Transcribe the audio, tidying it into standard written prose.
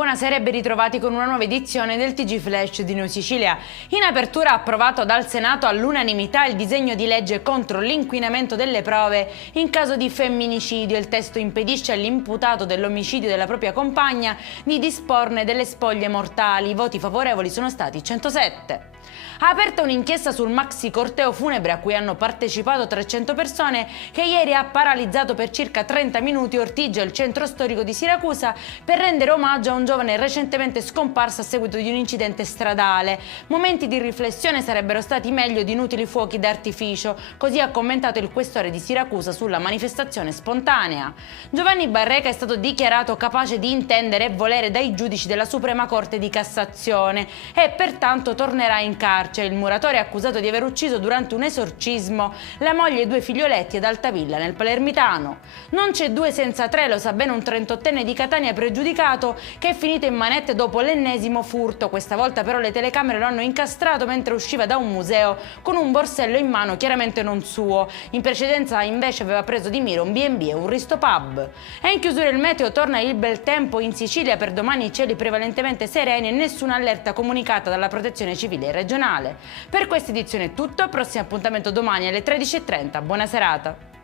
Buonasera e ben ritrovati con una nuova edizione del TG Flash di Noi Sicilia. In apertura approvato dal Senato all'unanimità il disegno di legge contro l'inquinamento delle prove in caso di femminicidio. Il testo impedisce all'imputato dell'omicidio della propria compagna di disporne delle spoglie mortali. I voti favorevoli sono stati 107. Ha aperta un'inchiesta sul maxi corteo funebre a cui hanno partecipato 300 persone che ieri ha paralizzato per circa 30 minuti Ortigia, il centro storico di Siracusa, per rendere omaggio a un giovane recentemente scomparso a seguito di un incidente stradale. Momenti di riflessione sarebbero stati meglio di inutili fuochi d'artificio, così ha commentato il questore di Siracusa sulla manifestazione spontanea. Giovanni Barreca è stato dichiarato capace di intendere e volere dai giudici della Suprema Corte di Cassazione e pertanto tornerà in carcere. Il muratore è accusato di aver ucciso durante un esorcismo la moglie e due figlioletti ad Altavilla nel Palermitano. Non c'è due senza tre, lo sa bene un 38enne di Catania pregiudicato che è finito in manette dopo l'ennesimo furto. Questa volta però le telecamere lo hanno incastrato mentre usciva da un museo con un borsello in mano, chiaramente non suo. In precedenza invece aveva preso di mira un B&B e un ristopub. E in chiusura il meteo, torna il bel tempo in Sicilia, per domani cieli prevalentemente sereni e nessuna allerta comunicata dalla Protezione Civile regionale. Per questa edizione è tutto, prossimo appuntamento domani alle 13:30. Buona serata.